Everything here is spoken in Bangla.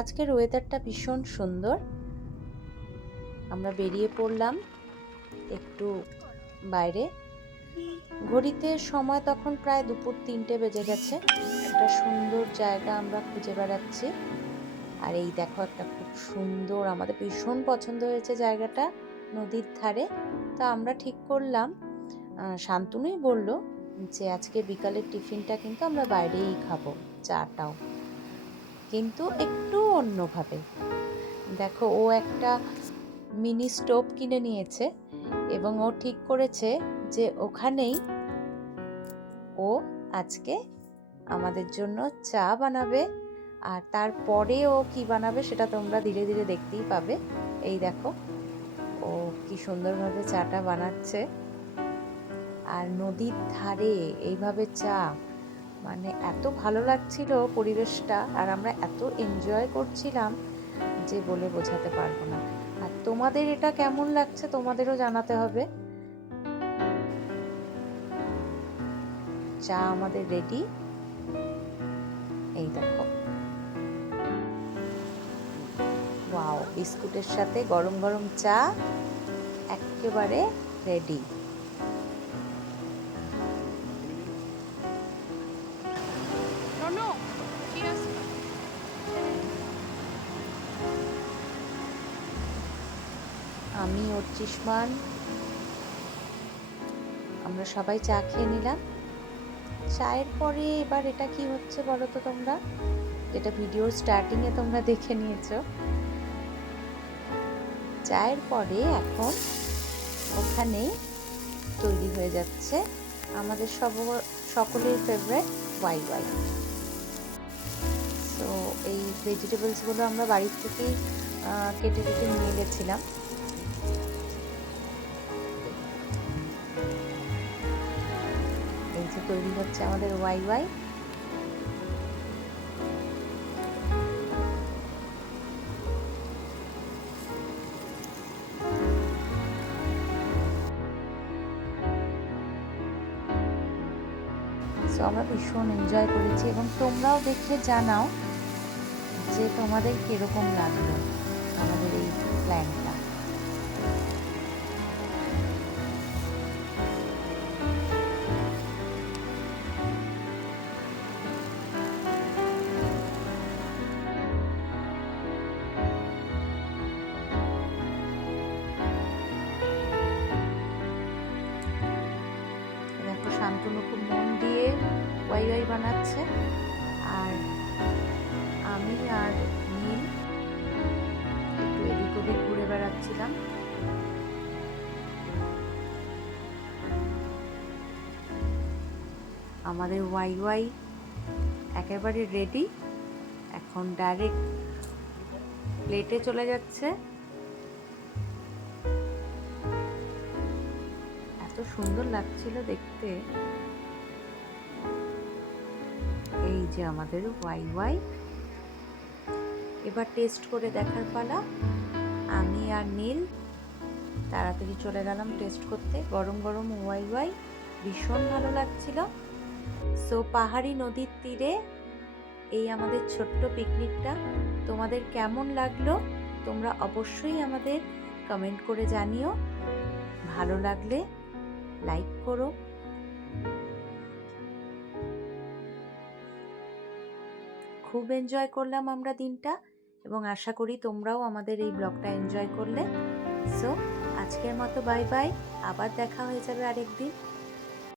আজকের ওয়েদারটা ভীষণ সুন্দর। আমরা বেরিয়ে পড়লাম একটু বাইরে। ঘড়িতে সময় তখন প্রায় দুপুর 3টে বেজে গেছে। একটা সুন্দর জায়গা আমরা খুঁজে বেড়াচ্ছি। আর এই দেখো, একটা খুব সুন্দর, আমাদের ভীষণ পছন্দ হয়েছে জায়গাটা, নদীর ধারে। তো আমরা ঠিক করলাম, শান্তনুই বলল যে আজকে বিকালের টিফিনটা কিন্তু আমরা বাইরেই খাবো, চাটাও, কিন্তু একটু অন্যভাবে। দেখো, ও একটা মিনি স্টোভ কিনে নিয়েছে এবং ও ঠিক করেছে যে ওখানেই ও আজকে আমাদের জন্য চা বানাবে। আর তারপরে ও কি বানাবে সেটা তোমরা ধীরে ধীরে দেখতেই পাবে। এই দেখো, ও কি সুন্দরভাবে চাটা বানাচ্ছে। আর নদীর ধারে এইভাবে চা, মানে এত ভালো লাগছিল পরিবেশটা, আর আমরা এত এনজয় করছিলাম যে বলে বোঝাতে পারবো না। আর তোমাদের এটা কেমন লাগছে তোমাদেরও জানাতে হবে। চা আমাদের রেডি, এই দেখো। ওয়াও, বিস্কুটের সাথে গরম গরম চা একেবারে রেডি। আমি, অর্চিষ্মান, আমরা সবাই চা খেয়ে নিলাম। চায়ের পরে এবার এটা কি হচ্ছে বলো তো তোমরা, যেটা ভিডিওর স্টার্টিংয়ে তোমরা দেখে নিয়েছো। চায়ের পরে এখন ওখানে তৈরি হয়ে যাচ্ছে আমাদের সকলের ফেভারিট ওয়াই ওয়াই। তো এই ভেজিটেবলসগুলো আমরা বাড়ির থেকেই কেটে কেটে নিয়ে গেছিলাম। এই যে তৈরি হচ্ছে আমাদের ওয়াই ওয়াই। সো আমরা ভীষণ এনজয় করেছি এবং তোমরাও দেখে জানাও যে তোমাদের কিরকম লাগলো আমাদের এই প্ল্যানটা। দেখো, শান্তনু খুব মন দিয়ে ওয়াই ওয়াই বানাচ্ছে, আর আমি আর নীল একটু এদিক ওদিক ঘুরে বেড়াচ্ছিলাম। আমাদের ওয়াই ওয়াই একেবারে রেডি, এখন ডাইরেক্ট প্লেটে চলে যাচ্ছে। এত সুন্দর লাগছিল দেখতে। এই যে আমাদের ওয়াই ওয়াই, এবার টেস্ট করে দেখার পালা। আমি আর নীল তাড়াতাড়ি চলে গেলাম টেস্ট করতে। গরম গরম ওয়াই ওয়াই, ভীষণ ভালো লাগছিল। সো পাহাড়ি নদীর তীরে এই আমাদের ছোট্ট পিকনিকটা তোমাদের কেমন লাগলো তোমরা অবশ্যই আমাদের কমেন্ট করে জানিও। ভালো লাগলে লাইক করো। খুব এনজয় করলাম আমরা দিনটা, এবং আশা করি তোমরাও আমাদের এই ব্লগটা এনজয় করলে। সো আজকের মতো বাই বাই, আবার দেখা হয়ে যাবে আরেকদিন।